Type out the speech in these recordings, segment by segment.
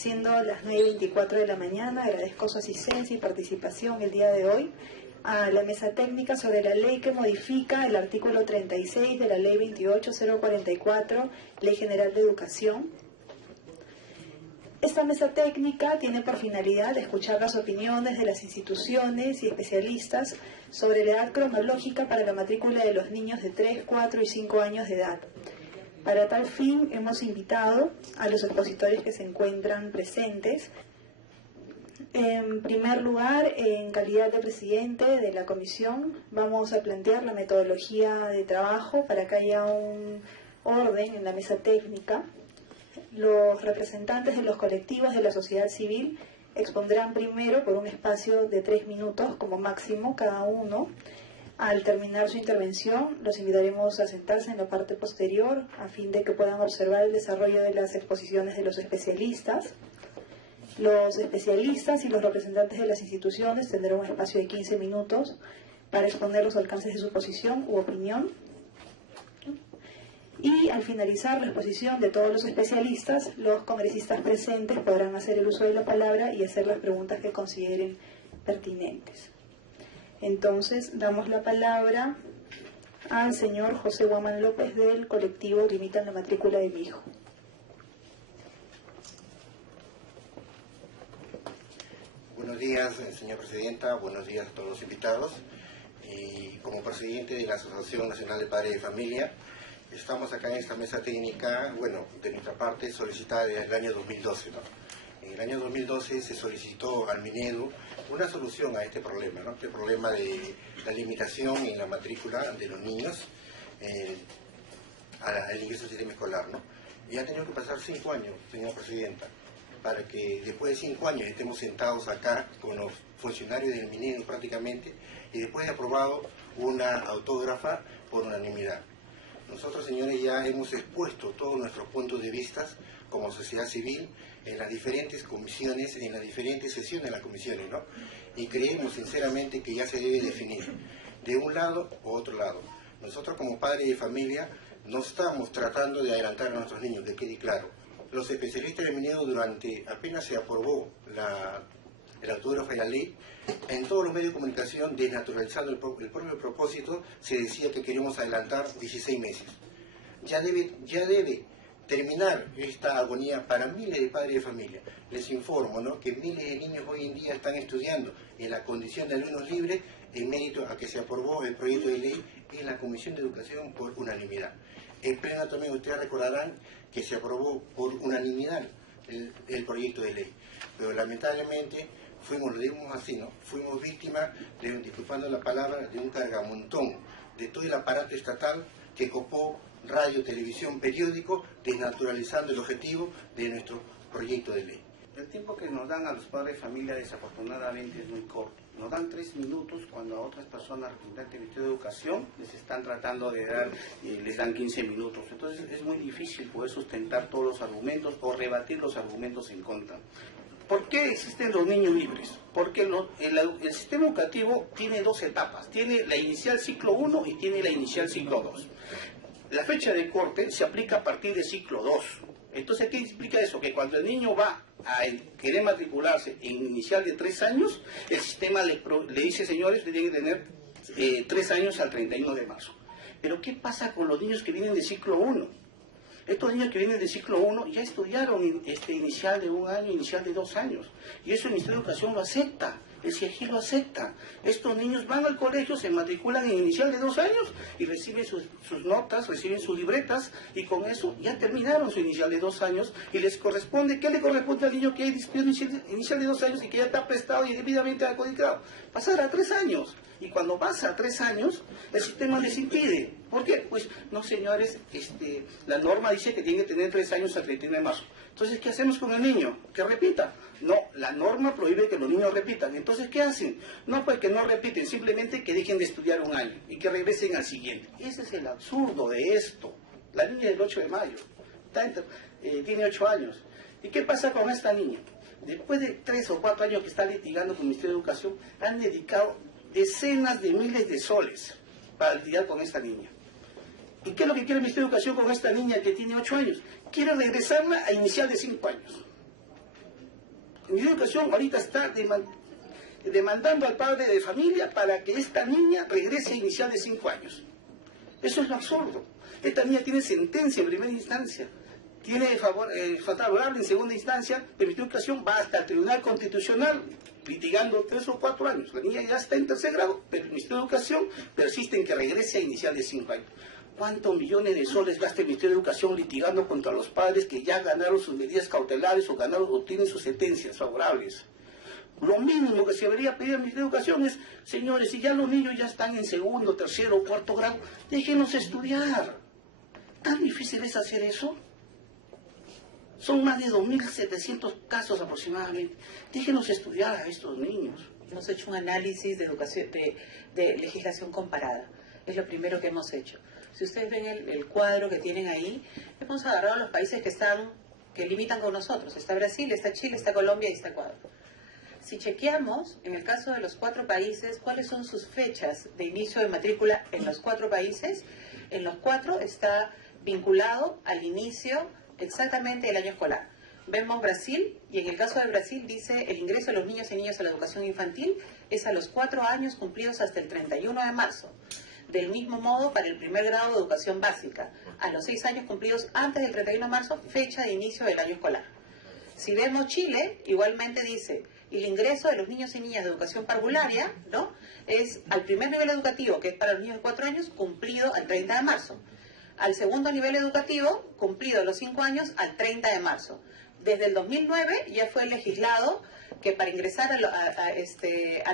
siendo las 9:24 de la mañana. Agradezco su asistencia y participación el día de hoy a la mesa técnica sobre la ley que modifica el artículo 36 de la ley 28044, Ley General de Educación. Esta mesa técnica tiene por finalidad escuchar las opiniones de las instituciones y especialistas sobre la edad cronológica para la matrícula de los niños de 3, 4 y 5 años de edad. Para tal fin hemos invitado a los expositores que se encuentran presentes. En primer lugar, en calidad de presidente de la comisión, vamos a plantear la metodología de trabajo para que haya un orden en la mesa técnica. Los representantes de los colectivos de la sociedad civil expondrán primero por un espacio de 3 minutos como máximo cada uno. Al terminar su intervención, los invitaremos a sentarse en la parte posterior a fin de que puedan observar el desarrollo de las exposiciones de los especialistas. Los especialistas y los representantes de las instituciones tendrán un espacio de 15 minutos para exponer los alcances de su posición u opinión. Y al finalizar la exposición de todos los especialistas, los congresistas presentes podrán hacer el uso de la palabra y hacer las preguntas que consideren pertinentes. Entonces, damos la palabra al señor José Guamán López del colectivo Limitan la Matrícula de mi hijo. Buenos días, señora presidenta, buenos días a todos los invitados. Como presidente de la Asociación Nacional de Padres de Familia, estamos acá en esta mesa técnica, de nuestra parte solicitada desde el año 2012, ¿no? En el año 2012 se solicitó al Minedu una solución a este problema, ¿no? Este problema de la limitación en la matrícula de los niños al ingreso al sistema escolar, ¿no? Y ha tenido que pasar 5 años, señora presidenta, para que después de 5 años estemos sentados acá con los funcionarios del Minedu prácticamente, y después de aprobado una autógrafa por unanimidad. Nosotros, señores, ya hemos expuesto todos nuestros puntos de vista como sociedad civil en las diferentes comisiones, en las diferentes sesiones de las comisiones, ¿no? Y creemos sinceramente que ya se debe definir de un lado u otro lado. Nosotros como padres de familia no estamos tratando de adelantar a nuestros niños, que quede claro. Los especialistas del Minedu, durante apenas se aprobó el autógrafo de la ley, en todos los medios de comunicación, desnaturalizando el propio propósito, se decía que queremos adelantar 16 meses. Ya debe terminar esta agonía para miles de padres de familia. Les informo, ¿no?, que miles de niños hoy en día están estudiando en la condición de alumnos libres en mérito a que se aprobó el proyecto de ley en la Comisión de Educación por unanimidad. En pleno también ustedes recordarán que se aprobó por unanimidad el proyecto de ley, pero lamentablemente fuimos víctimas, disculpando la palabra, de un cargamontón de todo el aparato estatal que copó radio, televisión, periódico, desnaturalizando el objetivo de nuestro proyecto de ley. El tiempo que nos dan a los padres de familia desafortunadamente es muy corto. Nos dan 3 minutos cuando a otras personas, representantes del Ministerio de Educación, les están tratando de dar, les dan 15 minutos. Entonces es muy difícil poder sustentar todos los argumentos o rebatir los argumentos en contra. ¿Por qué existen los niños libres? Porque el sistema educativo tiene 2 etapas. Tiene la inicial ciclo 1 y tiene la inicial ciclo 2. La fecha de corte se aplica a partir de ciclo 2. Entonces, ¿qué implica eso? Que cuando el niño va a querer matricularse en inicial de 3 años, el sistema le dice, señores, usted tiene que tener 3 años al 31 de marzo. Pero ¿qué pasa con los niños que vienen de ciclo 1? Estos niños que vienen de ciclo 1 ya estudiaron inicial de 1 año, inicial de 2 años. Y eso el Ministerio de Educación lo acepta, el CIEGI lo acepta. Estos niños van al colegio, se matriculan en inicial de 2 años y reciben sus notas, reciben sus libretas, y con eso ya terminaron su inicial de 2 años y les corresponde, ¿qué le corresponde al niño que ha inicial de 2 años y que ya está prestado y debidamente acreditado? Pasar a 3 años. Y cuando pasa a 3 años, el sistema les impide. ¿Por qué? Pues, no, señores, la norma dice que tiene que tener 3 años al 31 de marzo. Entonces, ¿qué hacemos con el niño? ¿Que repita? No, la norma prohíbe que los niños repitan. Entonces, ¿qué hacen? No, pues que no repiten, simplemente que dejen de estudiar 1 año y que regresen al siguiente. Ese es el absurdo de esto. La niña del 8 de mayo tiene 8 años. ¿Y qué pasa con esta niña? Después de 3 o 4 años que está litigando con el Ministerio de Educación, han dedicado decenas de miles de soles para lidiar con esta niña. ¿Y qué es lo que quiere el Ministerio de Educación con esta niña que tiene 8 años? Quiere regresarla a inicial de 5 años. El Ministerio de Educación ahorita está demandando al padre de familia para que esta niña regrese a inicial de 5 años. Eso es lo absurdo. Esta niña tiene sentencia en primera instancia, tiene favorable en segunda instancia, pero el Ministerio de Educación va hasta el Tribunal Constitucional litigando 3 o 4 años. La niña ya está en tercer grado, pero el Ministerio de Educación persiste en que regrese a inicial de 5 años. ¿Cuántos millones de soles gasta el Ministerio de Educación litigando contra los padres que ya ganaron sus medidas cautelares o tienen sus sentencias favorables? Lo mínimo que se debería pedir al Ministerio de Educación es, señores, si ya los niños ya están en segundo, tercero o cuarto grado, déjenos estudiar. ¿Tan difícil es hacer eso? Son más de 2.700 casos aproximadamente. Déjenos estudiar a estos niños. Hemos hecho un análisis de educación, de legislación comparada. Es lo primero que hemos hecho. Si ustedes ven el cuadro que tienen ahí, hemos agarrado a los países que limitan con nosotros. Está Brasil, está Chile, está Colombia y está Ecuador. Si chequeamos, en el caso de los 4 países, cuáles son sus fechas de inicio de matrícula en los 4 países, en los 4 está vinculado al inicio exactamente del año escolar. Vemos Brasil, y en el caso de Brasil dice el ingreso de los niños y niñas a la educación infantil es a los 4 años cumplidos hasta el 31 de marzo. Del mismo modo, para el primer grado de educación básica, a los 6 años cumplidos antes del 31 de marzo, fecha de inicio del año escolar. Si vemos Chile, igualmente dice, el ingreso de los niños y niñas de educación parvularia, ¿no?, es al primer nivel educativo, que es para los niños de 4 años, cumplido al 30 de marzo. Al segundo nivel educativo, cumplido a los 5 años, al 30 de marzo. Desde el 2009 ya fue legislado que para ingresar a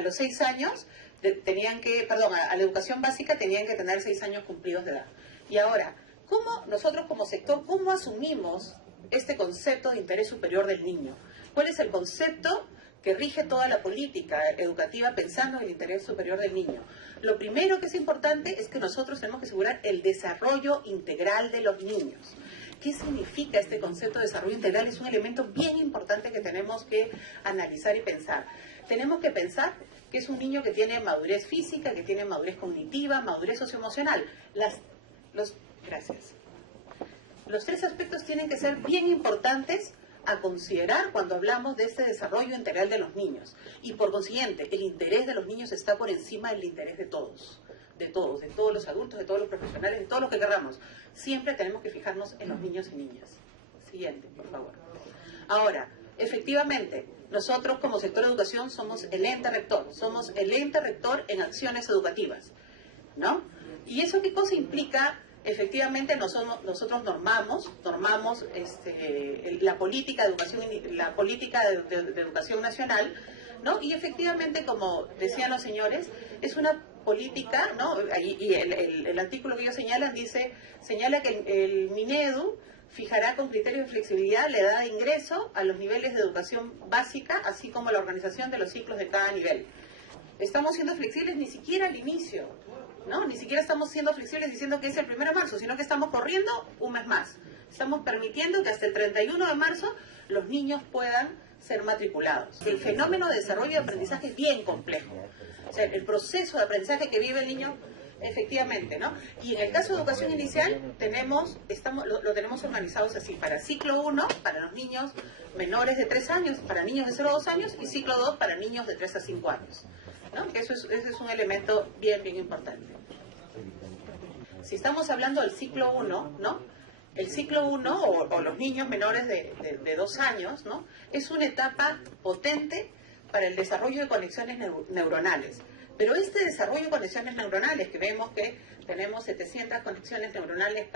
los 6 años, a la educación básica tenían que tener 6 años cumplidos de edad. Y ahora, ¿cómo nosotros como sector, cómo asumimos este concepto de interés superior del niño? ¿Cuál es el concepto que rige toda la política educativa pensando en el interés superior del niño? Lo primero que es importante es que nosotros tenemos que asegurar el desarrollo integral de los niños. ¿Qué significa este concepto de desarrollo integral? Es un elemento bien importante que tenemos que analizar y pensar. Tenemos que pensar que es un niño que tiene madurez física, que tiene madurez cognitiva, madurez socioemocional. Gracias. Los 3 aspectos tienen que ser bien importantes a considerar cuando hablamos de este desarrollo integral de los niños. Y por consiguiente, el interés de los niños está por encima del interés de todos los adultos, de todos los profesionales, de todos los que querramos. Siempre tenemos que fijarnos en los niños y niñas. Siguiente, por favor. Ahora, efectivamente, nosotros como sector de educación somos el ente rector en acciones educativas, ¿no? ¿Y eso qué cosa implica? Efectivamente, nosotros normamos la política de educación, de educación nacional, ¿no? Y efectivamente, como decían los señores, es una política, ¿no? Y el artículo que ellos señala que el Minedu fijará con criterios de flexibilidad la edad de ingreso a los niveles de educación básica, así como la organización de los ciclos de cada nivel. Estamos siendo flexibles ni siquiera al inicio, ¿no? Ni siquiera estamos siendo flexibles diciendo que es el 1 de marzo, sino que estamos corriendo un mes más. Estamos permitiendo que hasta el 31 de marzo los niños puedan ser matriculados. El fenómeno de desarrollo de aprendizaje es bien complejo. O sea, el proceso de aprendizaje que vive el niño, efectivamente, ¿no? Y en el caso de educación inicial, lo tenemos organizados así, para ciclo 1, para los niños menores de 3 años, para niños de 0 a 2 años, y ciclo 2 para niños de 3 a 5 años. ¿No? Ese es un elemento bien importante. Si estamos hablando del ciclo 1, ¿no? El ciclo 1 o los niños menores de 2 años, ¿no?, es una etapa potente para el desarrollo de conexiones neuronales. Pero este desarrollo de conexiones neuronales, que vemos que tenemos 700 conexiones neuronales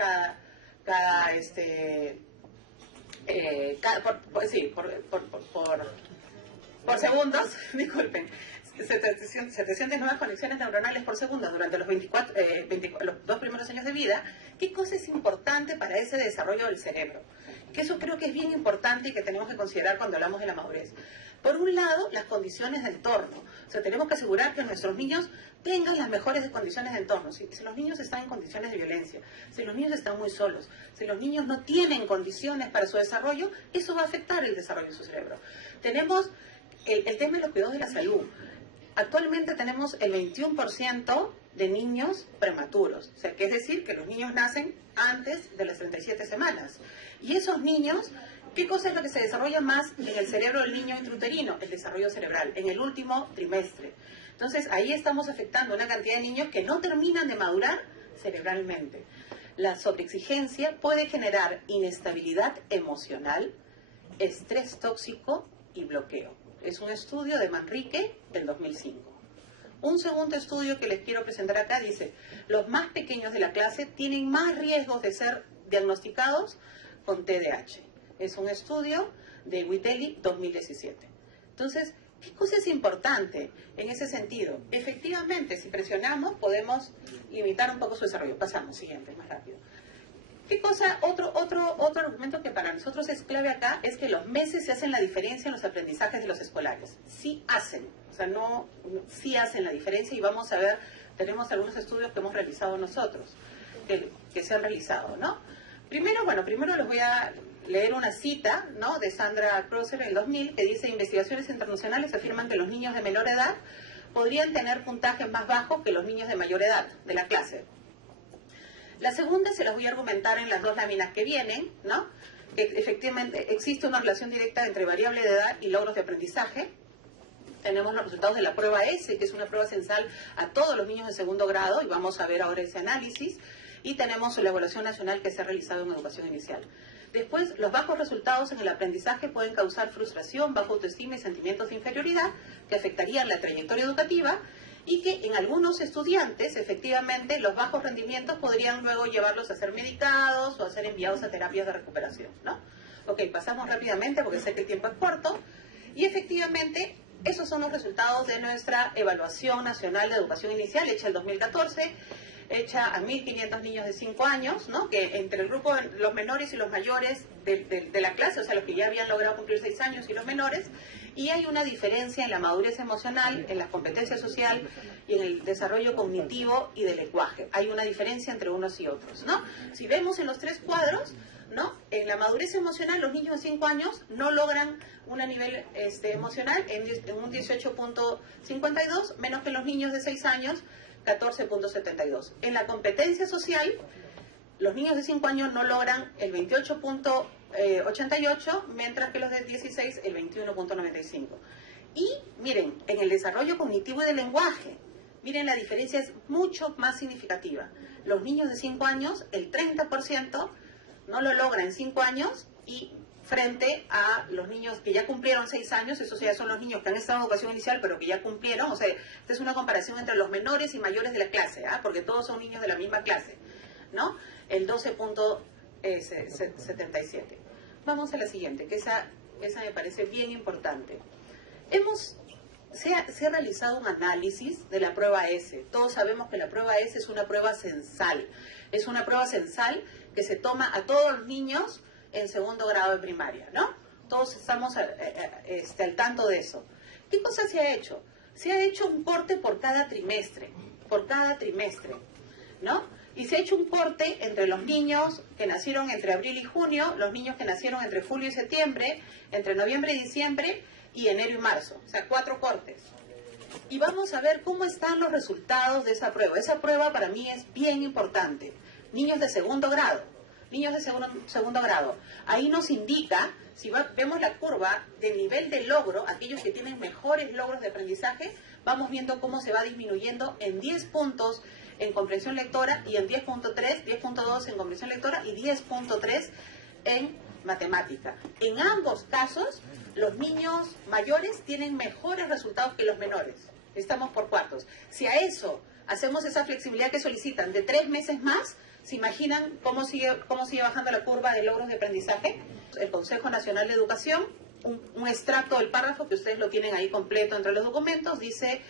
por segundos, disculpen, 700 nuevas conexiones neuronales por segundo durante los 2 primeros años de vida. ¿Qué cosa es importante para ese desarrollo del cerebro? Que eso creo que es bien importante y que tenemos que considerar cuando hablamos de la madurez. Por un lado, las condiciones de entorno. O sea, tenemos que asegurar que nuestros niños tengan las mejores condiciones de entorno. Si los niños están en condiciones de violencia, si los niños están muy solos, si los niños no tienen condiciones para su desarrollo, eso va a afectar el desarrollo de su cerebro. Tenemos el tema de los cuidados de la salud. Actualmente tenemos el 21% de niños prematuros, o sea, que es decir, que los niños nacen antes de las 37 semanas. Y esos niños ¿Qué cosa es lo que se desarrolla más en el cerebro del niño intrauterino? El desarrollo cerebral, en el último trimestre. Entonces, ahí estamos afectando a una cantidad de niños que no terminan de madurar cerebralmente. La sobreexigencia puede generar inestabilidad emocional, estrés tóxico y bloqueo. Es un estudio de Manrique del 2005. Un segundo estudio que les quiero presentar acá dice, los más pequeños de la clase tienen más riesgos de ser diagnosticados con TDAH. Es un estudio de Witelli 2017. Entonces, ¿qué cosa es importante en ese sentido? Efectivamente, si presionamos, podemos limitar un poco su desarrollo. Pasamos, siguiente, más rápido. ¿Qué cosa? Otro argumento que para nosotros es clave acá es que los meses se hacen la diferencia en los aprendizajes de los escolares. Sí hacen, o sea, sí hacen la diferencia y vamos a ver, tenemos algunos estudios que hemos realizado nosotros, que se han realizado, ¿no? Primero les voy a leer una cita, ¿no?, de Sandra Crosser en el 2000, que dice, investigaciones internacionales afirman que los niños de menor edad podrían tener puntajes más bajos que los niños de mayor edad de la clase. La segunda se las voy a argumentar en las dos láminas que vienen, ¿no?, que efectivamente existe una relación directa entre variable de edad y logros de aprendizaje. Tenemos los resultados de la prueba S, que es una prueba censal a todos los niños de segundo grado, y vamos a ver ahora ese análisis. Y tenemos la evaluación nacional que se ha realizado en educación inicial. Después, los bajos resultados en el aprendizaje pueden causar frustración, baja autoestima y sentimientos de inferioridad que afectarían la trayectoria educativa y que en algunos estudiantes, efectivamente, los bajos rendimientos podrían luego llevarlos a ser medicados o a ser enviados a terapias de recuperación, ¿no? Ok, pasamos rápidamente porque sé que el tiempo es corto. Y efectivamente, esos son los resultados de nuestra evaluación nacional de educación inicial, hecha el 2014, hecha a 1.500 niños de 5 años, ¿no?, que entre el grupo de los menores y los mayores de la clase, o sea, los que ya habían logrado cumplir 6 años y los menores, y hay una diferencia en la madurez emocional, en la competencia social y en el desarrollo cognitivo y del lenguaje. Hay una diferencia entre unos y otros, ¿no? Si vemos en los tres cuadros, ¿no?, en la madurez emocional, los niños de 5 años no logran un nivel emocional en un 18.52, menos que los niños de 6 años, 14.72. En la competencia social, los niños de 5 años no logran el 28.88, mientras que los de 16 el 21.95. Y miren, en el desarrollo cognitivo y del lenguaje, miren, la diferencia es mucho más significativa. Los niños de 5 años, el 30% no lo logra en 5 años, y frente a los niños que ya cumplieron 6 años, esos ya son los niños que han estado en educación inicial pero que ya cumplieron, o sea, esta es una comparación entre los menores y mayores de la clase, porque todos son niños de la misma clase, ¿no? El 12.77. Vamos a la siguiente, que esa me parece bien importante. Se ha realizado un análisis de la prueba S. Todos sabemos que la prueba S es una prueba censal. Es una prueba censal que se toma a todos los niños en segundo grado de primaria, ¿no? Todos estamos al tanto de eso. ¿Qué cosa se ha hecho? Se ha hecho un corte por cada trimestre, ¿no? Y se ha hecho un corte entre los niños que nacieron entre abril y junio, los niños que nacieron entre julio y septiembre, entre noviembre y diciembre, y enero y marzo. O sea, 4 cortes. Y vamos a ver cómo están los resultados de esa prueba. Esa prueba para mí es bien importante. Niños de segundo grado. Segundo grado. Ahí nos indica, si vemos la curva de nivel de logro, aquellos que tienen mejores logros de aprendizaje, vamos viendo cómo se va disminuyendo en 10 puntos en comprensión lectora y en 10.2 en comprensión lectora y 10.3 en matemática. En ambos casos, los niños mayores tienen mejores resultados que los menores. Estamos por cuartos. Si a eso hacemos esa flexibilidad que solicitan de 3 meses más, ¿se imaginan cómo sigue bajando la curva de logros de aprendizaje? El Consejo Nacional de Educación, un extracto del párrafo que ustedes lo tienen ahí completo entre los documentos, dice: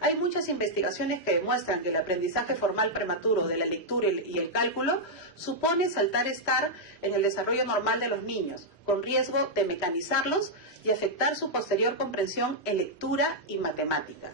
hay muchas investigaciones que demuestran que el aprendizaje formal prematuro de la lectura y el cálculo supone saltar estar en el desarrollo normal de los niños, con riesgo de mecanizarlos y afectar su posterior comprensión en lectura y matemática,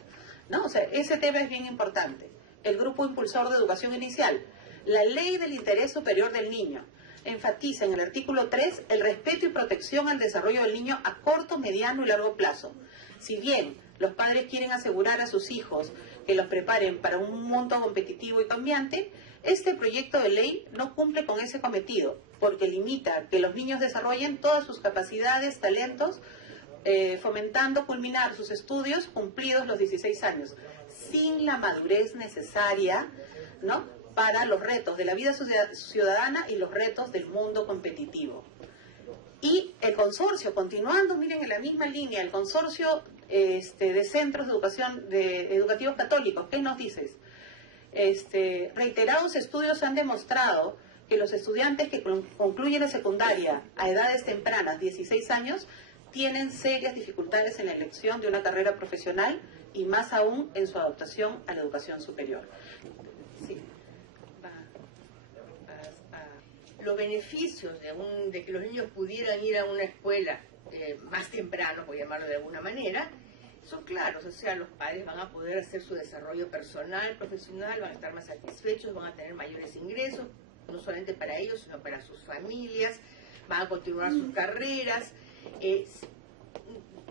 ¿no? O sea, ese tema es bien importante. El Grupo Impulsor de Educación Inicial, la Ley del Interés Superior del Niño, enfatiza en el artículo 3 el respeto y protección al desarrollo del niño a corto, mediano y largo plazo. Si bien los padres quieren asegurar a sus hijos que los preparen para un mundo competitivo y cambiante, Este proyecto de ley no cumple con ese cometido, porque limita que los niños desarrollen todas sus capacidades, talentos, fomentando culminar sus estudios cumplidos los 16 años, sin la madurez necesaria, ¿no?, para los retos de la vida ciudadana y los retos del mundo competitivo. Y el consorcio, continuando, miren, en la misma línea, el consorcio de centros de educación educativos católicos, ¿qué nos dices? Reiterados estudios han demostrado que los estudiantes que concluyen la secundaria a edades tempranas, 16 años, tienen serias dificultades en la elección de una carrera profesional y más aún en su adaptación a la educación superior. Sí. Los beneficios de que los niños pudieran ir a una escuela más temprano, por llamarlo de alguna manera, son claros. O sea, los padres van a poder hacer su desarrollo personal, profesional, van a estar más satisfechos, van a tener mayores ingresos, no solamente para ellos, sino para sus familias, van a continuar sus carreras,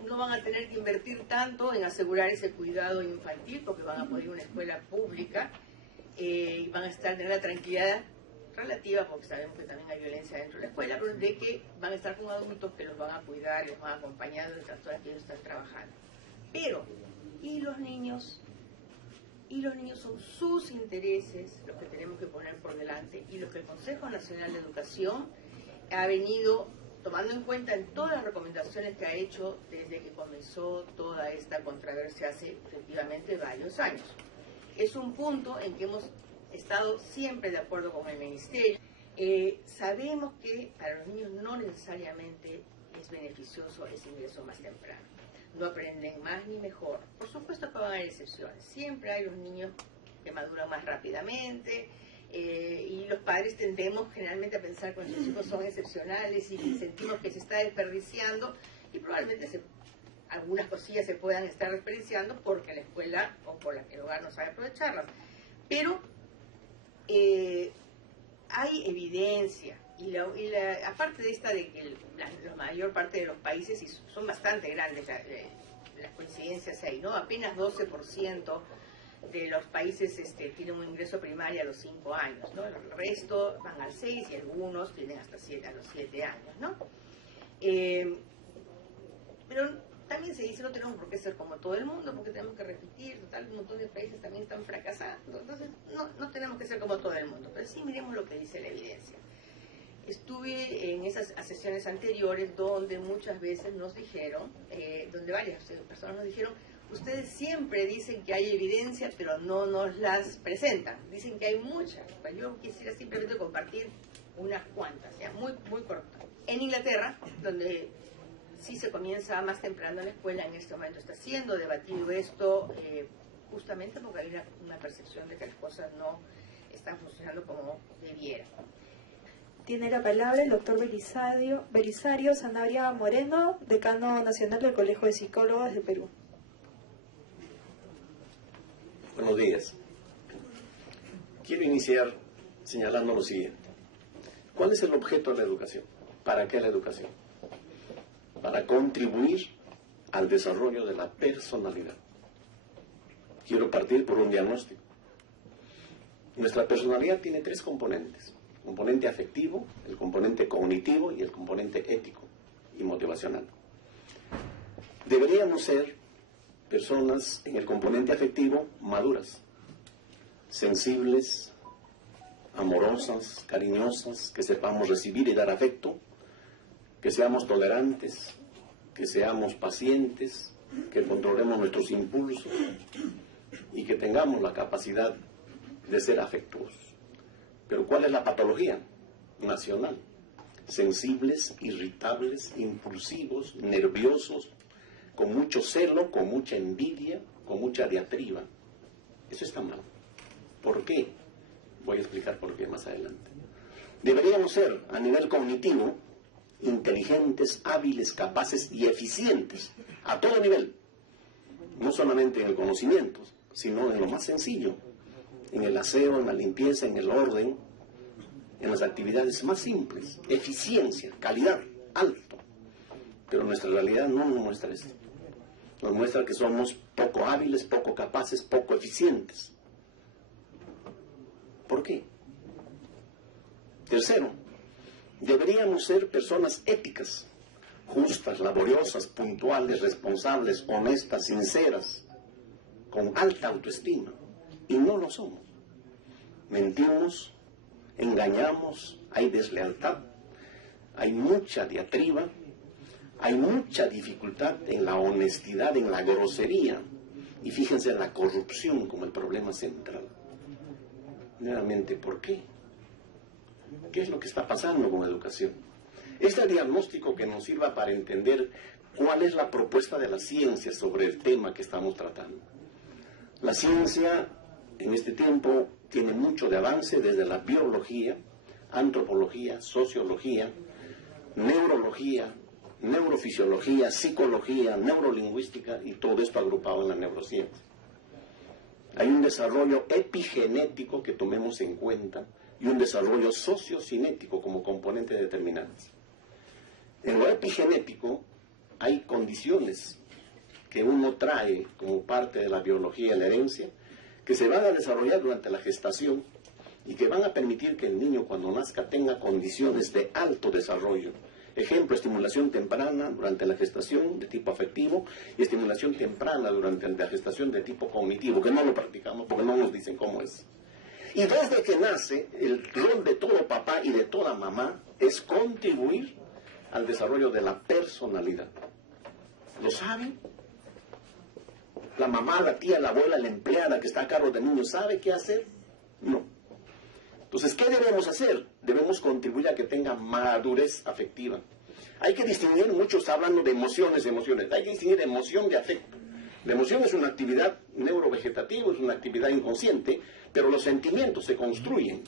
no van a tener que invertir tanto en asegurar ese cuidado infantil, porque van a poder ir a una escuela pública y van a tener la tranquilidad relativa, porque sabemos que también hay violencia dentro de la escuela, pero de que van a estar con adultos que los van a cuidar, los van a acompañar durante las horas que ellos están trabajando. Pero, ¿y los niños? Y los niños son sus intereses los que tenemos que poner por delante, y los que el Consejo Nacional de Educación ha venido tomando en cuenta en todas las recomendaciones que ha hecho desde que comenzó toda esta controversia hace efectivamente varios años. Es un punto en que hemos estado siempre de acuerdo con el Ministerio. Sabemos que para los niños no necesariamente es beneficioso ese ingreso más temprano. No aprenden más ni mejor. Por supuesto que van a haber excepciones. Siempre hay los niños que maduran más rápidamente y los padres tendemos generalmente a pensar que nuestros hijos son excepcionales y sentimos que se está desperdiciando, y probablemente algunas cosillas se puedan estar desperdiciando porque la escuela o por el hogar no sabe aprovecharlas. Pero hay evidencia, aparte de esta de que la mayor parte de los países, y son bastante grandes las coincidencias ahí, ¿no? Apenas 12% de los países tienen un ingreso primario a los 5 años, ¿no? El resto van al 6 y algunos tienen hasta a los 7 años, ¿no? Pero también se dice, no tenemos por qué ser como todo el mundo, porque tenemos que repetir, total, un montón de países también están fracasando, entonces no tenemos que ser como todo el mundo, pero sí miremos lo que dice la evidencia. Estuve en esas sesiones anteriores donde muchas veces nos dijeron, donde varias personas nos dijeron, ustedes siempre dicen que hay evidencia, pero no nos las presentan, dicen que hay muchas. Yo quisiera simplemente compartir unas cuantas, ya muy, muy cortas. En Inglaterra, donde sí se comienza más temprano en la escuela, en este momento está siendo debatido esto, justamente porque hay una percepción de que las cosas no están funcionando como debiera. Tiene la palabra el doctor Belisario Sanabria Moreno, decano nacional del Colegio de Psicólogos de Perú. Buenos días. Quiero iniciar señalando lo siguiente. ¿Cuál es el objeto de la educación? ¿Para qué la educación? Para contribuir al desarrollo de la personalidad. Quiero partir por un diagnóstico. Nuestra personalidad tiene 3 componentes. El componente afectivo, el componente cognitivo y el componente ético y motivacional. Deberíamos ser personas en el componente afectivo maduras, sensibles, amorosas, cariñosas, que sepamos recibir y dar afecto, que seamos tolerantes, que seamos pacientes, que controlemos nuestros impulsos y que tengamos la capacidad de ser afectuosos. Pero ¿cuál es la patología nacional? Sensibles, irritables, impulsivos, nerviosos, con mucho celo, con mucha envidia, con mucha diatriba. Eso está mal. ¿Por qué? Voy a explicar por qué más adelante. Deberíamos ser, a nivel cognitivo, inteligentes, hábiles, capaces y eficientes, a todo nivel. No solamente en el conocimiento, sino en lo más sencillo, en el aseo, en la limpieza, en el orden, en las actividades más simples. Eficiencia, calidad, alto. Pero nuestra realidad no nos muestra eso. Nos muestra que somos poco hábiles, poco capaces, poco eficientes. ¿Por qué? Tercero, deberíamos ser personas éticas, justas, laboriosas, puntuales, responsables, honestas, sinceras, con alta autoestima. Y no lo somos. Mentimos, engañamos, hay deslealtad, hay mucha diatriba, hay mucha dificultad en la honestidad, en la grosería. Y fíjense en la corrupción como el problema central. Nuevamente, ¿por qué? ¿Qué es lo que está pasando con la educación? Este diagnóstico que nos sirva para entender cuál es la propuesta de la ciencia sobre el tema que estamos tratando. La ciencia en este tiempo tiene mucho de avance desde la biología, antropología, sociología, neurología, neurofisiología, psicología, neurolingüística y todo esto agrupado en la neurociencia. Hay un desarrollo epigenético que tomemos en cuenta y un desarrollo sociocinético como componente determinantes. En lo epigenético hay condiciones que uno trae como parte de la biología y la herencia que se van a desarrollar durante la gestación y que van a permitir que el niño cuando nazca tenga condiciones de alto desarrollo. Ejemplo, estimulación temprana durante la gestación de tipo afectivo y estimulación temprana durante la gestación de tipo cognitivo, que no lo practicamos porque no nos dicen cómo es. Y desde que nace, el rol de todo papá y de toda mamá es contribuir al desarrollo de la personalidad. ¿Lo saben? La mamá, la tía, la abuela, la empleada que está a cargo del niño, ¿sabe qué hacer? No. Entonces, ¿qué debemos hacer? Debemos contribuir a que tenga madurez afectiva. Hay que distinguir, muchos hablando de emociones, hay que distinguir emoción de afecto. La emoción es una actividad neurovegetativa, es una actividad inconsciente, pero los sentimientos se construyen.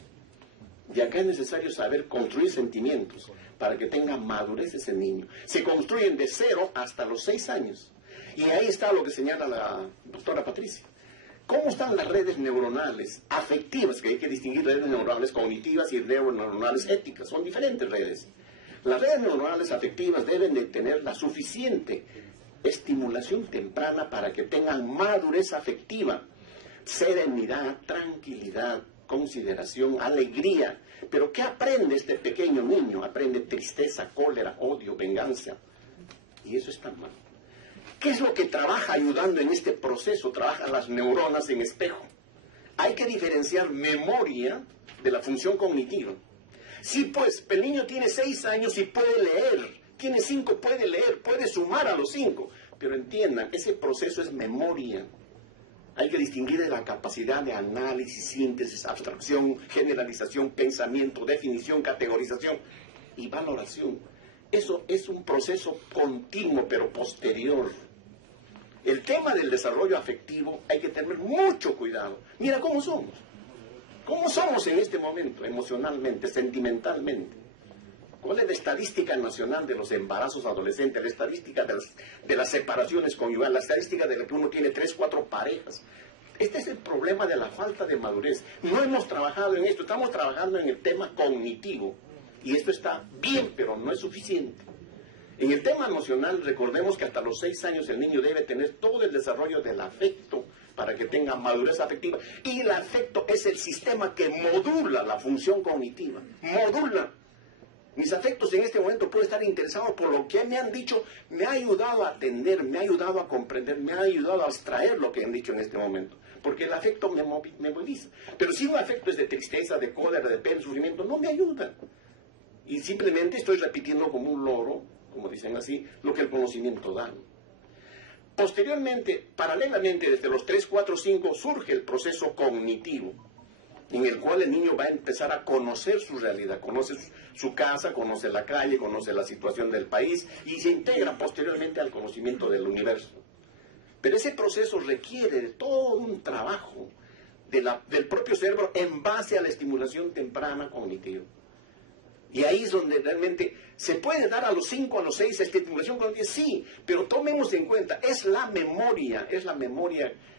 Y acá es necesario saber construir sentimientos para que tenga madurez ese niño. Se construyen de 0 hasta los 6 años. Y ahí está lo que señala la doctora Patricia. ¿Cómo están las redes neuronales afectivas? Que hay que distinguir redes neuronales cognitivas y redes neuronales éticas. Son diferentes redes. Las redes neuronales afectivas deben de tener la suficiente estimulación temprana para que tengan madurez afectiva, serenidad, tranquilidad, consideración, alegría. Pero ¿qué aprende este pequeño niño? Aprende tristeza, cólera, odio, venganza. Y eso está mal. ¿Qué es lo que trabaja ayudando en este proceso? Trabajan las neuronas en espejo. Hay que diferenciar memoria de la función cognitiva. Sí, pues, el niño tiene 6 años y puede leer. Tiene 5, puede leer, puede sumar a los 5. Pero entiendan, ese proceso es memoria. Hay que distinguir de la capacidad de análisis, síntesis, abstracción, generalización, pensamiento, definición, categorización y valoración. Eso es un proceso continuo, pero posterior. El tema del desarrollo afectivo hay que tener mucho cuidado. Mira cómo somos. ¿Cómo somos en este momento, emocionalmente, sentimentalmente? ¿Cuál es la estadística nacional de los embarazos adolescentes? La estadística de las separaciones conyugales, la estadística de que uno tiene 3, 4 parejas. Este es el problema de la falta de madurez. No hemos trabajado en esto, estamos trabajando en el tema cognitivo. Y esto está bien, pero no es suficiente. En el tema emocional, recordemos que hasta los 6 años el niño debe tener todo el desarrollo del afecto para que tenga madurez afectiva. Y el afecto es el sistema que modula la función cognitiva. Modula. Mis afectos en este momento pueden estar interesados por lo que me han dicho, me ha ayudado a atender, me ha ayudado a comprender, me ha ayudado a abstraer lo que han dicho en este momento. Porque el afecto me moviliza. Pero si un afecto es de tristeza, de cólera, de pena, de sufrimiento, no me ayuda. Y simplemente estoy repitiendo como un loro, como dicen así, lo que el conocimiento da. Posteriormente, paralelamente, desde los 3, 4, 5, surge el proceso cognitivo, en el cual el niño va a empezar a conocer su realidad, conoce su casa, conoce la calle, conoce la situación del país y se integra posteriormente al conocimiento del universo. Pero ese proceso requiere de todo un trabajo del propio cerebro en base a la estimulación temprana cognitiva. Y ahí es donde realmente se puede dar a los 5, a los 6 esta estimulación cognitiva, sí, pero tomemos en cuenta, es la memoria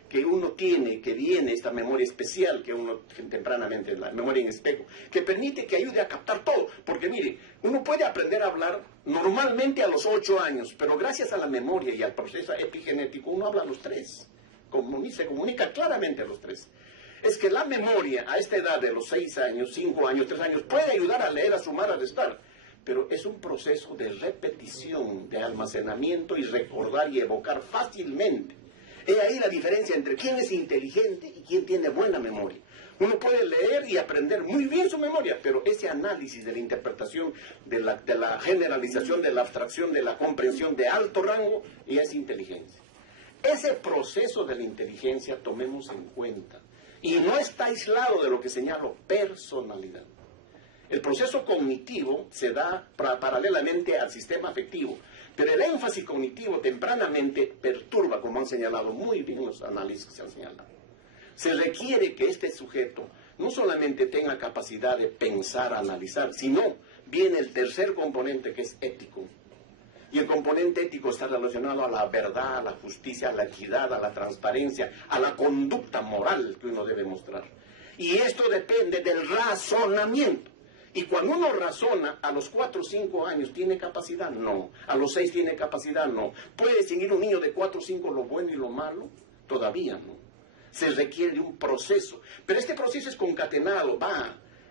que uno tiene, que viene, esta memoria especial que uno tempranamente, la memoria en espejo, que permite que ayude a captar todo. Porque mire, uno puede aprender a hablar normalmente a los 8 años, pero gracias a la memoria y al proceso epigenético, uno habla a los 3, se comunica claramente a los 3. es que la memoria a esta edad de los 6 años, 5 años, 3 años, puede ayudar a leer, a sumar, a restar, pero es un proceso de repetición, de almacenamiento y recordar y evocar fácilmente. He ahí la diferencia entre quién es inteligente y quién tiene buena memoria. Uno puede leer y aprender muy bien su memoria, pero ese análisis de la interpretación, de la generalización, de la abstracción, de la comprensión de alto rango, ya es inteligencia. Ese proceso de la inteligencia tomemos en cuenta. Y no está aislado de lo que señalo, personalidad. El proceso cognitivo se da paralelamente al sistema afectivo, pero el énfasis cognitivo tempranamente perturba, como han señalado muy bien los análisis que se han señalado. Se requiere que este sujeto no solamente tenga capacidad de pensar, analizar, sino viene el tercer componente, que es ético. Y el componente ético está relacionado a la verdad, a la justicia, a la equidad, a la transparencia, a la conducta moral que uno debe mostrar. Y esto depende del razonamiento. Y cuando uno razona, a los 4 o 5 años, ¿tiene capacidad? No. A los 6 tiene capacidad, no. ¿Puede distinguir un niño de 4 o 5 lo bueno y lo malo? Todavía no. Se requiere de un proceso. Pero este proceso es concatenado,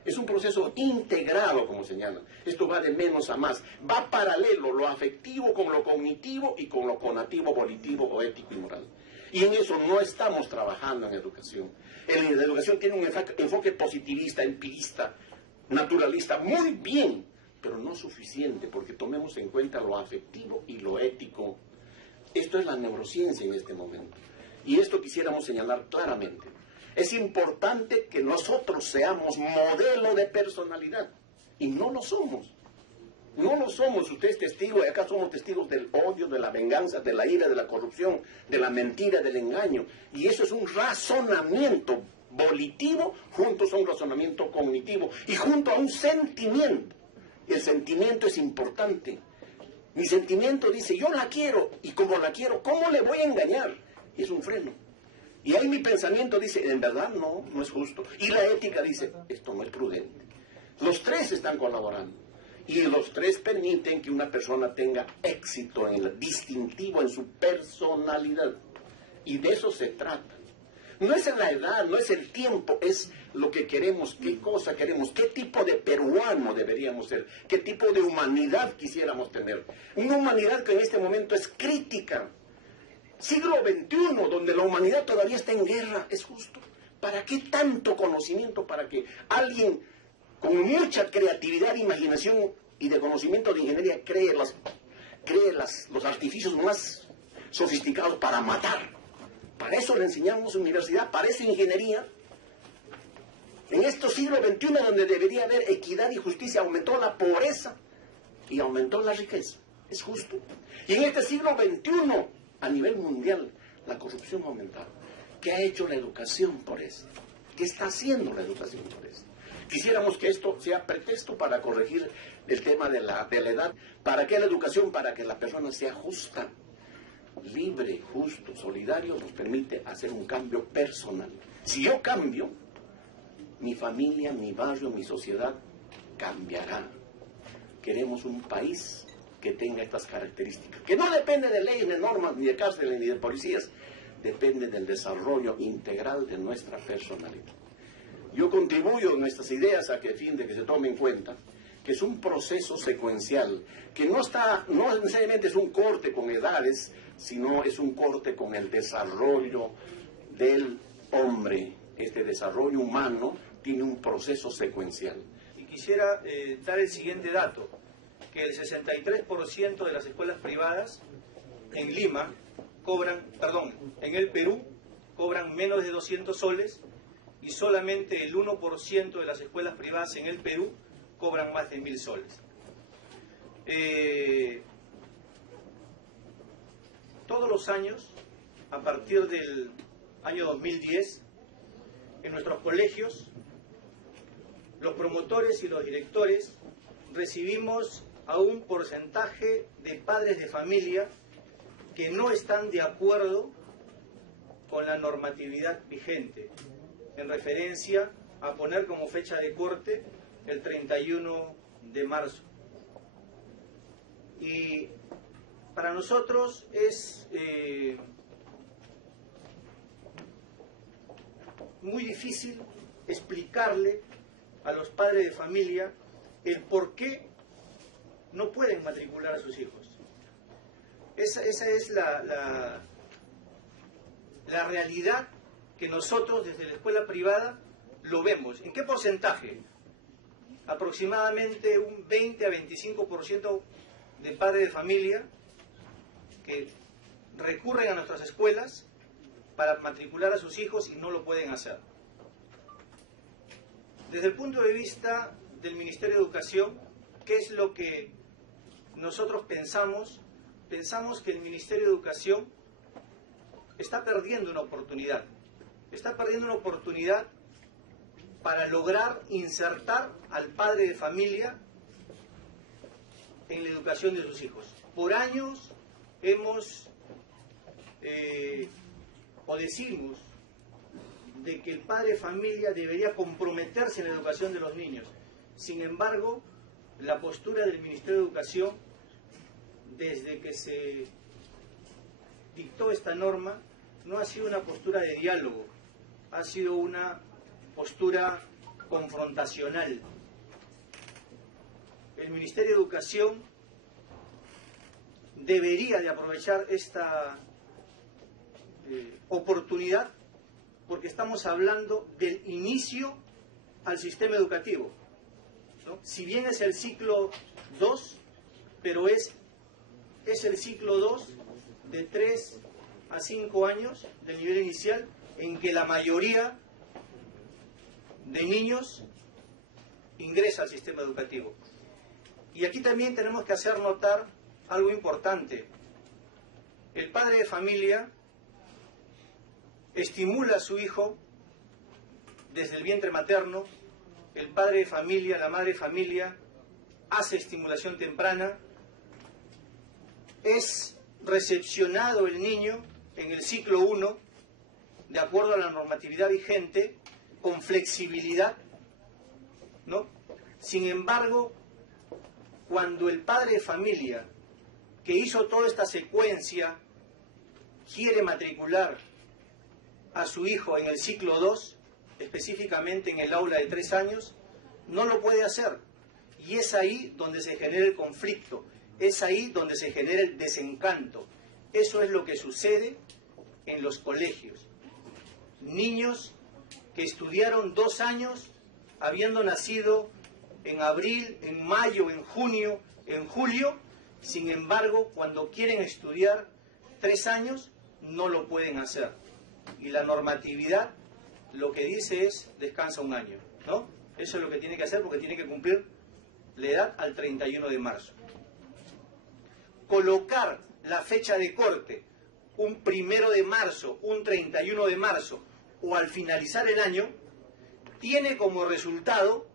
es un proceso integrado, como señalan. Esto va de menos a más. Va paralelo lo afectivo con lo cognitivo y con lo conativo, volitivo o ético y moral. Y en eso no estamos trabajando en educación. La educación tiene un enfoque positivista, empirista, naturalista, muy bien, pero no suficiente, porque tomemos en cuenta lo afectivo y lo ético. Esto es la neurociencia en este momento. Y esto quisiéramos señalar claramente. Es importante que nosotros seamos modelo de personalidad. Y no lo somos. No lo somos. Usted es testigo, y acá somos testigos del odio, de la venganza, de la ira, de la corrupción, de la mentira, del engaño. Y eso es un razonamiento volitivo junto a un razonamiento cognitivo y junto a un sentimiento. Y el sentimiento es importante. Mi sentimiento dice, yo la quiero, y como la quiero, ¿cómo le voy a engañar? Y es un freno. Y ahí mi pensamiento dice, en verdad no es justo. Y la ética dice, esto no es prudente. Los tres están colaborando. Y los tres permiten que una persona tenga éxito en el distintivo, en su personalidad. Y de eso se trata. No es la edad, no es el tiempo, es lo que queremos, qué cosa queremos, qué tipo de peruano deberíamos ser, qué tipo de humanidad quisiéramos tener. Una humanidad que en este momento es crítica. Siglo XXI, donde la humanidad todavía está en guerra, ¿es justo? ¿Para qué tanto conocimiento? Para que alguien con mucha creatividad, imaginación y de conocimiento de ingeniería cree los artificios más sofisticados para matar. Para eso le enseñamos universidad, para esa ingeniería. En este siglo XXI, donde debería haber equidad y justicia, aumentó la pobreza y aumentó la riqueza. ¿Es justo? Y en este siglo XXI, a nivel mundial, la corrupción ha aumentado. ¿Qué ha hecho la educación por esto? ¿Qué está haciendo la educación por esto? Quisiéramos que esto sea pretexto para corregir el tema de la edad. ¿Para qué la educación? Para que la persona sea justa, libre, justo, solidario, nos permite hacer un cambio personal. Si yo cambio, mi familia, mi barrio, mi sociedad cambiará. Queremos un país que tenga estas características, que no depende de leyes, de normas, ni de cárceles, ni de policías, depende del desarrollo integral de nuestra personalidad. Yo contribuyo en estas ideas a que fin de que se tome en cuenta que es un proceso secuencial, que no necesariamente es un corte con edades, sino es un corte con el desarrollo del hombre. Este desarrollo humano tiene un proceso secuencial. Y quisiera dar el siguiente dato, que el 63% de las escuelas privadas en Lima en el Perú cobran menos de 200 soles y solamente el 1% de las escuelas privadas en el Perú cobran más de 1000 soles. Todos los años, a partir del año 2010, en nuestros colegios, los promotores y los directores recibimos a un porcentaje de padres de familia que no están de acuerdo con la normatividad vigente, en referencia a poner como fecha de corte el 31 de marzo. Y para nosotros es muy difícil explicarle a los padres de familia el por qué no pueden matricular a sus hijos. Esa es la realidad que nosotros desde la escuela privada lo vemos. ¿En qué porcentaje? Aproximadamente un 20 a 25% de padres de familia que recurren a nuestras escuelas para matricular a sus hijos y no lo pueden hacer. Desde el punto de vista del Ministerio de Educación, ¿qué es lo que nosotros pensamos? Pensamos que el Ministerio de Educación está perdiendo una oportunidad. Está perdiendo una oportunidad para lograr insertar al padre de familia en la educación de sus hijos. Por años hemos o decimos de que el padre de familia debería comprometerse en la educación de los niños. Sin embargo, la postura del Ministerio de Educación, desde que se dictó esta norma, no ha sido una postura de diálogo, ha sido una postura confrontacional. El Ministerio de Educación debería de aprovechar esta oportunidad, porque estamos hablando del inicio al sistema educativo, ¿no? Si bien es el ciclo 2, pero es el ciclo 2 de 3 a 5 años del nivel inicial, en que la mayoría de niños ingresa al sistema educativo. Y aquí también tenemos que hacer notar algo importante. El padre de familia estimula a su hijo desde el vientre materno, el padre de familia, la madre de familia hace estimulación temprana, es recepcionado el niño en el ciclo 1, de acuerdo a la normatividad vigente, con flexibilidad, ¿no? Sin embargo, cuando el padre de familia que hizo toda esta secuencia quiere matricular a su hijo en el ciclo 2, específicamente en el aula de 3 años, no lo puede hacer. Y es ahí donde se genera el conflicto, es ahí donde se genera el desencanto. Eso es lo que sucede en los colegios. Niños que estudiaron 2 años, habiendo nacido en abril, en mayo, en junio, en julio, sin embargo, cuando quieren estudiar 3 años, no lo pueden hacer. Y la normatividad lo que dice es descansa 1 año, ¿no? Eso es lo que tiene que hacer, porque tiene que cumplir la edad al 31 de marzo. Colocar la fecha de corte un 1 de marzo, un 31 de marzo o al finalizar el año, tiene como resultado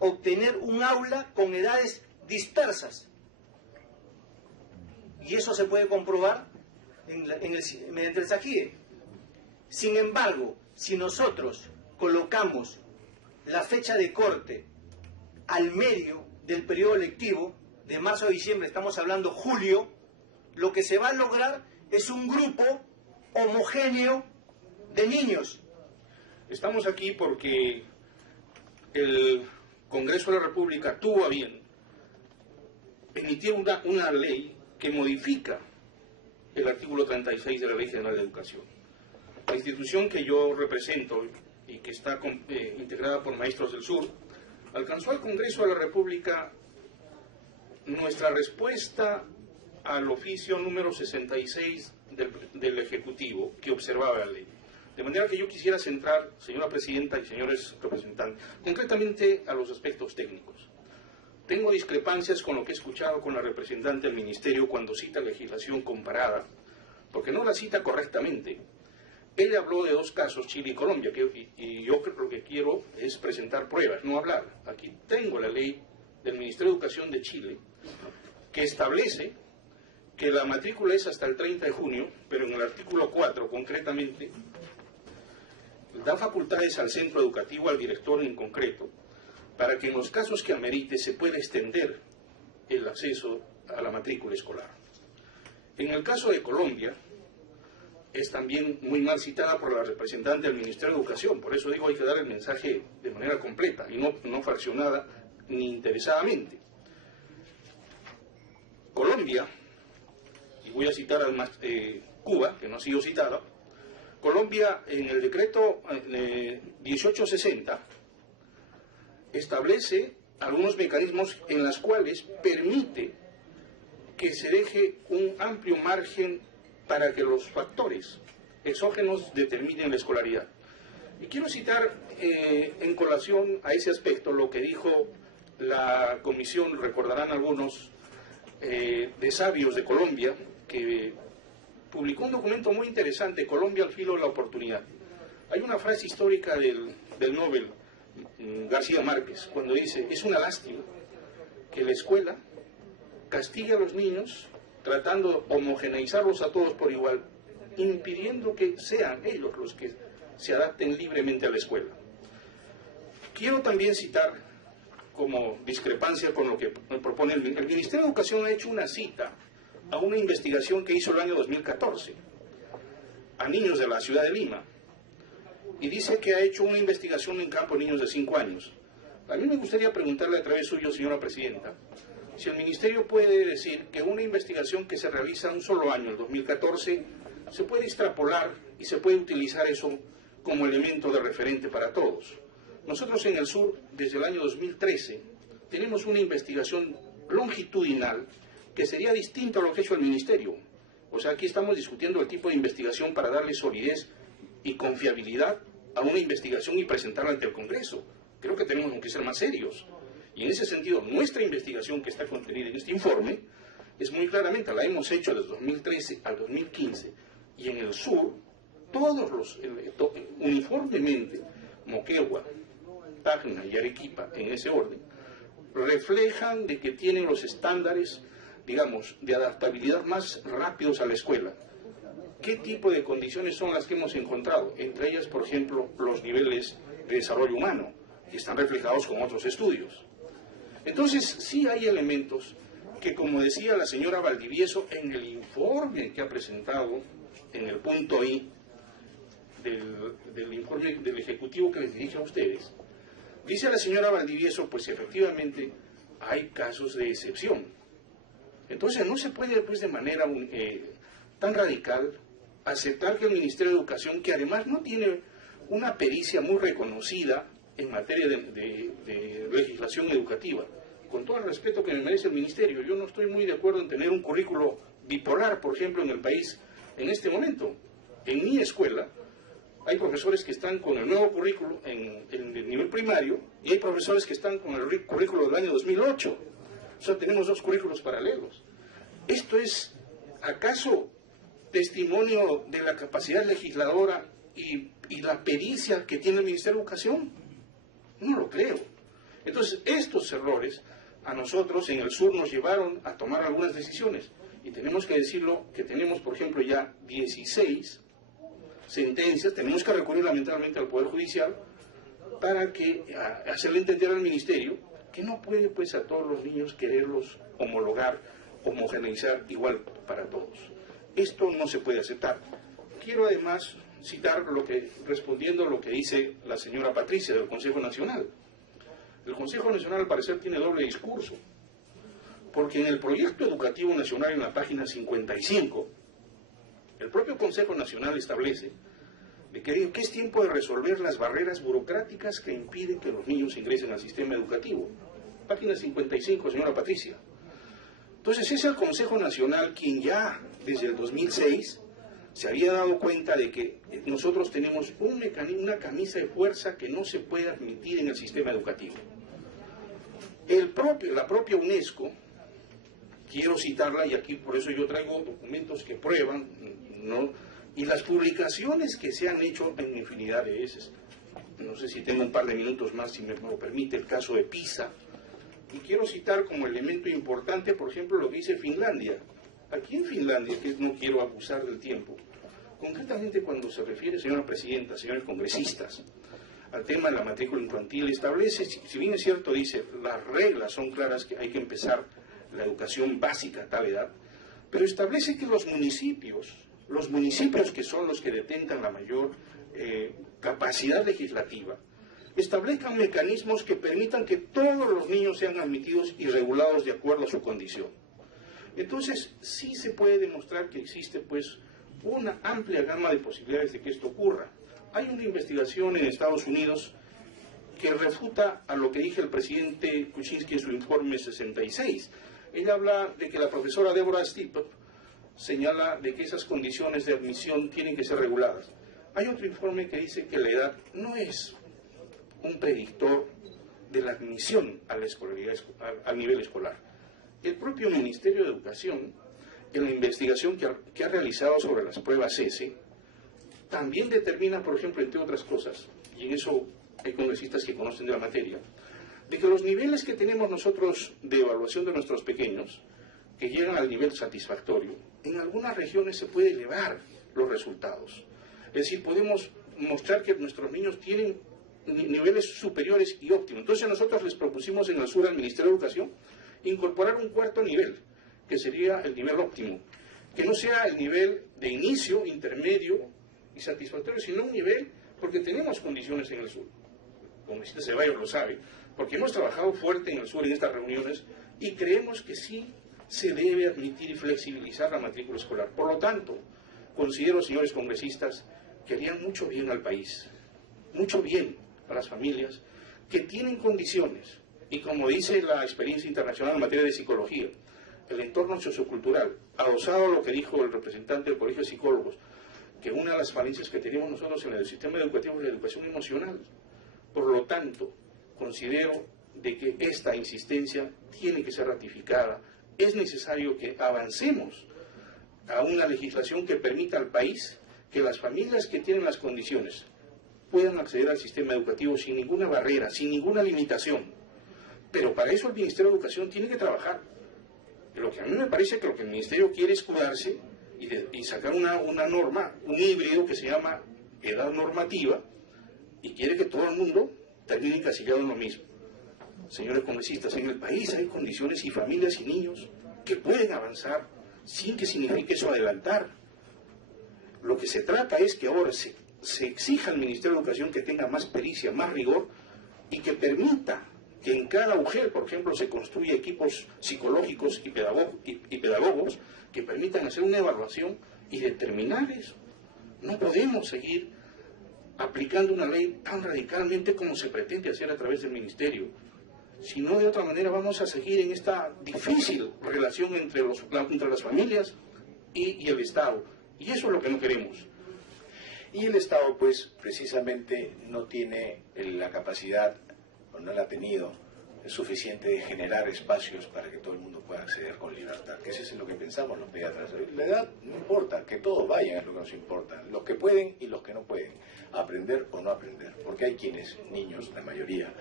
obtener un aula con edades dispersas. Y eso se puede comprobar mediante el SAGIE. Sin embargo, si nosotros colocamos la fecha de corte al medio del periodo lectivo, de marzo a diciembre, estamos hablando julio, lo que se va a lograr es un grupo homogéneo de niños. Estamos aquí porque el Congreso de la República tuvo a bien emitir una ley que modifica el artículo 36 de la Ley General de Educación. La institución que yo represento y que está integrada por Maestros del Sur, alcanzó al Congreso de la República nuestra respuesta al oficio número 66 del Ejecutivo que observaba la ley. De manera que yo quisiera centrar, señora Presidenta y señores representantes, concretamente a los aspectos técnicos. Tengo discrepancias con lo que he escuchado con la representante del Ministerio cuando cita legislación comparada, porque no la cita correctamente. Ella habló de 2 casos, Chile y Colombia, y yo lo que quiero es presentar pruebas, no hablar. Aquí tengo la ley del Ministerio de Educación de Chile, que establece que la matrícula es hasta el 30 de junio, pero en el artículo 4, concretamente, da facultades al centro educativo, al director en concreto, para que en los casos que amerite se pueda extender el acceso a la matrícula escolar. En el caso de Colombia, es también muy mal citada por la representante del Ministerio de Educación. Por eso digo, hay que dar el mensaje de manera completa y no fraccionada ni interesadamente. Colombia, y voy a citar además Cuba, que no ha sido citada. Colombia, en el decreto 1860, establece algunos mecanismos en los cuales permite que se deje un amplio margen para que los factores exógenos determinen la escolaridad. Y quiero citar en colación a ese aspecto lo que dijo la comisión, recordarán algunos, de sabios de Colombia, que publicó un documento muy interesante, Colombia al filo de la oportunidad. Hay una frase histórica del Nobel, García Márquez, cuando dice: es una lástima que la escuela castigue a los niños tratando de homogeneizarlos a todos por igual, impidiendo que sean ellos los que se adapten libremente a la escuela. Quiero también citar, como discrepancia con lo que propone el Ministerio de Educación, ha hecho una cita a una investigación que hizo el año 2014 a niños de la ciudad de Lima, y dice que ha hecho una investigación en campo de niños de 5 años. A mí me gustaría preguntarle a través suyo, señora presidenta, si el Ministerio puede decir que una investigación que se realiza un solo año, el 2014, se puede extrapolar y se puede utilizar eso como elemento de referente para todos. Nosotros en el sur, desde el año 2013, tenemos una investigación longitudinal que sería distinta a lo que ha hecho el Ministerio. O sea, aquí estamos discutiendo el tipo de investigación para darle solidez y confiabilidad a una investigación y presentarla ante el Congreso. Creo que tenemos que ser más serios. Y en ese sentido, nuestra investigación que está contenida en este informe es muy claramente, la hemos hecho desde 2013 al 2015, y en el sur, todos los, uniformemente, Moquegua, Tacna y Arequipa, en ese orden, reflejan de que tienen los estándares, digamos, de adaptabilidad más rápidos a la escuela. ¿Qué tipo de condiciones son las que hemos encontrado? Entre ellas, por ejemplo, los niveles de desarrollo humano, que están reflejados con otros estudios. Entonces, sí hay elementos que, como decía la señora Valdivieso en el informe que ha presentado, en el punto I del informe del Ejecutivo que les dirige a ustedes, dice la señora Valdivieso, pues efectivamente hay casos de excepción. Entonces no se puede, pues, de manera tan radical aceptar que el Ministerio de Educación, que además no tiene una pericia muy reconocida en materia de legislación educativa, con todo el respeto que me merece el Ministerio, yo no estoy muy de acuerdo en tener un currículo bipolar, por ejemplo, en el país en este momento. En mi escuela hay profesores que están con el nuevo currículo en el nivel primario y hay profesores que están con el currículo del año 2008. O sea, tenemos dos currículos paralelos. ¿Esto es acaso testimonio de la capacidad legisladora y la pericia que tiene el Ministerio de Educación? No lo creo. Entonces, estos errores a nosotros en el sur nos llevaron a tomar algunas decisiones. Y tenemos que decirlo, que tenemos, por ejemplo, ya 16 sentencias, tenemos que recurrir lamentablemente al Poder Judicial para que hacerle entender al Ministerio que no puede, pues, a todos los niños quererlos homologar, homogeneizar igual para todos. Esto no se puede aceptar. Quiero además citar respondiendo a lo que dice la señora Patricia del Consejo Nacional. El Consejo Nacional, al parecer, tiene doble discurso, porque en el Proyecto Educativo Nacional, en la página 55, el propio Consejo Nacional establece de que es tiempo de resolver las barreras burocráticas que impiden que los niños ingresen al sistema educativo. Página 55, señora Patricia. Entonces es el Consejo Nacional quien ya desde el 2006 se había dado cuenta de que nosotros tenemos un mecanismo, una camisa de fuerza que no se puede admitir en el sistema educativo. La propia UNESCO, quiero citarla, y aquí por eso yo traigo documentos que prueban, ¿no? Y las publicaciones que se han hecho en infinidad de veces. No sé si tengo un par de minutos más, si me lo permite, el caso de PISA. Y quiero citar como elemento importante, por ejemplo, lo que dice Finlandia. Aquí en Finlandia, que no quiero abusar del tiempo, concretamente cuando se refiere, señora presidenta, señores congresistas, al tema de la matrícula infantil, establece, si bien es cierto, dice, las reglas son claras, que hay que empezar la educación básica a tal edad, pero establece que los municipios los municipios, que son los que detengan la mayor capacidad legislativa, establezcan mecanismos que permitan que todos los niños sean admitidos y regulados de acuerdo a su condición. Entonces, sí se puede demostrar que existe, pues, una amplia gama de posibilidades de que esto ocurra. Hay una investigación en Estados Unidos que refuta a lo que dice el presidente Kuczynski en su informe 66. Ella habla de que la profesora Deborah Stipep señala de que esas condiciones de admisión tienen que ser reguladas. Hay otro informe que dice que la edad no es un predictor de la admisión a la escolaridad, al nivel escolar. El propio Ministerio de Educación, en la investigación que ha realizado sobre las pruebas ESE, también determina, por ejemplo, entre otras cosas, y en eso hay congresistas que conocen de la materia, de que los niveles que tenemos nosotros de evaluación de nuestros pequeños, que llegan al nivel satisfactorio, en algunas regiones se puede elevar los resultados. Es decir, podemos mostrar que nuestros niños tienen niveles superiores y óptimos. Entonces nosotros les propusimos en el sur al Ministerio de Educación incorporar un cuarto nivel, que sería el nivel óptimo, que no sea el nivel de inicio, intermedio y satisfactorio, sino un nivel, porque tenemos condiciones en el sur. Como el Ceballos lo sabe, porque hemos trabajado fuerte en el sur en estas reuniones y creemos que sí se debe admitir y flexibilizar la matrícula escolar. Por lo tanto, considero, señores congresistas, que harían mucho bien al país, mucho bien a las familias que tienen condiciones, y como dice la experiencia internacional en materia de psicología, el entorno sociocultural, adosado a lo que dijo el representante del Colegio de Psicólogos, que una de las falencias que tenemos nosotros en el sistema educativo es la educación emocional. Por lo tanto, considero de que esta insistencia tiene que ser ratificada. Es necesario que avancemos a una legislación que permita al país que las familias que tienen las condiciones puedan acceder al sistema educativo sin ninguna barrera, sin ninguna limitación. Pero para eso el Ministerio de Educación tiene que trabajar. Lo que a mí me parece que lo que el Ministerio quiere es cuidarse y sacar una norma, un híbrido que se llama edad normativa, y quiere que todo el mundo termine encasillado en lo mismo. Señores congresistas, en el país hay condiciones y familias y niños que pueden avanzar sin que signifique eso adelantar. Lo que se trata es que ahora se exija al Ministerio de Educación que tenga más pericia, más rigor, y que permita que en cada UGEL, por ejemplo, se construya equipos psicológicos y pedagogos que permitan hacer una evaluación y determinar eso. No podemos seguir aplicando una ley tan radicalmente como se pretende hacer a través del Ministerio. Si no, de otra manera vamos a seguir en esta difícil relación entre las familias y el Estado. Y eso es lo que no queremos. Y el Estado, pues, precisamente no tiene la capacidad, o no la ha tenido, suficiente de generar espacios para que todo el mundo pueda acceder con libertad. Que eso es lo que pensamos los pediatras. La edad no importa, que todos vayan es lo que nos importa. Los que pueden y los que no pueden. Aprender o no aprender. Porque hay quienes, niños, la mayoría,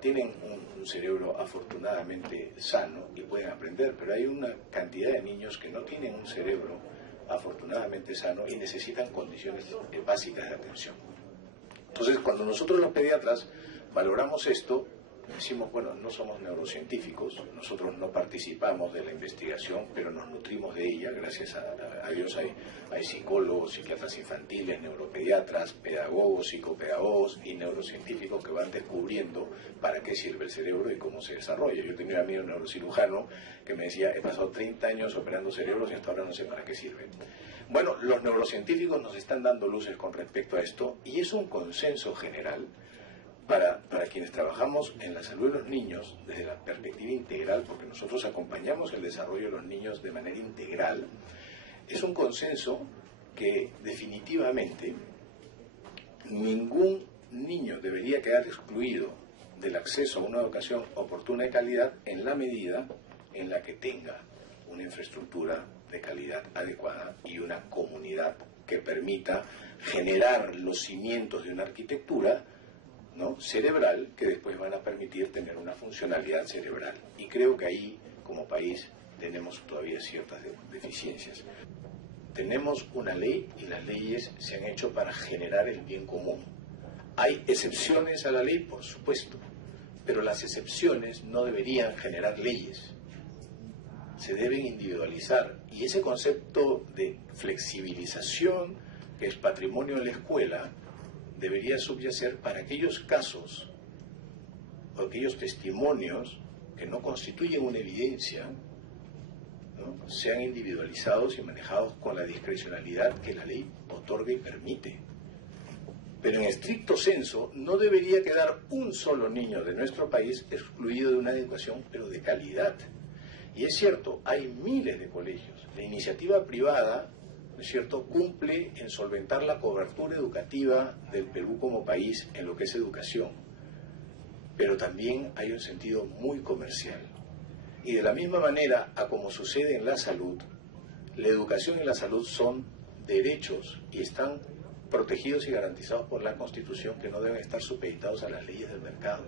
tienen un cerebro afortunadamente sano y pueden aprender, pero hay una cantidad de niños que no tienen un cerebro afortunadamente sano y necesitan condiciones básicas de atención. Entonces, cuando nosotros los pediatras valoramos esto, decimos, bueno, no somos neurocientíficos, nosotros no participamos de la investigación, pero nos nutrimos de ella, gracias a Dios hay psicólogos, psiquiatras infantiles, neuropediatras, pedagogos, psicopedagogos y neurocientíficos que van descubriendo para qué sirve el cerebro y cómo se desarrolla. Yo tenía un amigo neurocirujano que me decía, he pasado 30 años operando cerebros y hasta ahora no sé para qué sirven. Bueno, los neurocientíficos nos están dando luces con respecto a esto y es un consenso general para quienes trabajamos en la salud de los niños desde la perspectiva integral, porque nosotros acompañamos el desarrollo de los niños de manera integral. Es un consenso que definitivamente ningún niño debería quedar excluido del acceso a una educación oportuna y de calidad en la medida en la que tenga una infraestructura de calidad adecuada y una comunidad que permita generar los cimientos de una arquitectura, ¿no?, cerebral, que después van a permitir tener una funcionalidad cerebral. Y creo que ahí, como país, tenemos todavía ciertas deficiencias. Tenemos una ley y las leyes se han hecho para generar el bien común. Hay excepciones a la ley, por supuesto, pero las excepciones no deberían generar leyes. se deben individualizar, y ese concepto de flexibilización, que es patrimonio de la escuela, debería subyacer para aquellos casos o aquellos testimonios que no constituyen una evidencia, ¿no?, sean individualizados y manejados con la discrecionalidad que la ley otorga y permite. Pero en estricto senso no debería quedar un solo niño de nuestro país excluido de una educación, pero de calidad. Y es cierto, hay miles de colegios. La iniciativa privada, ¿no es cierto?, cumple en solventar la cobertura educativa del Perú como país en lo que es educación. Pero también hay un sentido muy comercial. Y de la misma manera, a como sucede en la salud, la educación y la salud son derechos y están protegidos y garantizados por la Constitución, que no deben estar supeditados a las leyes del mercado.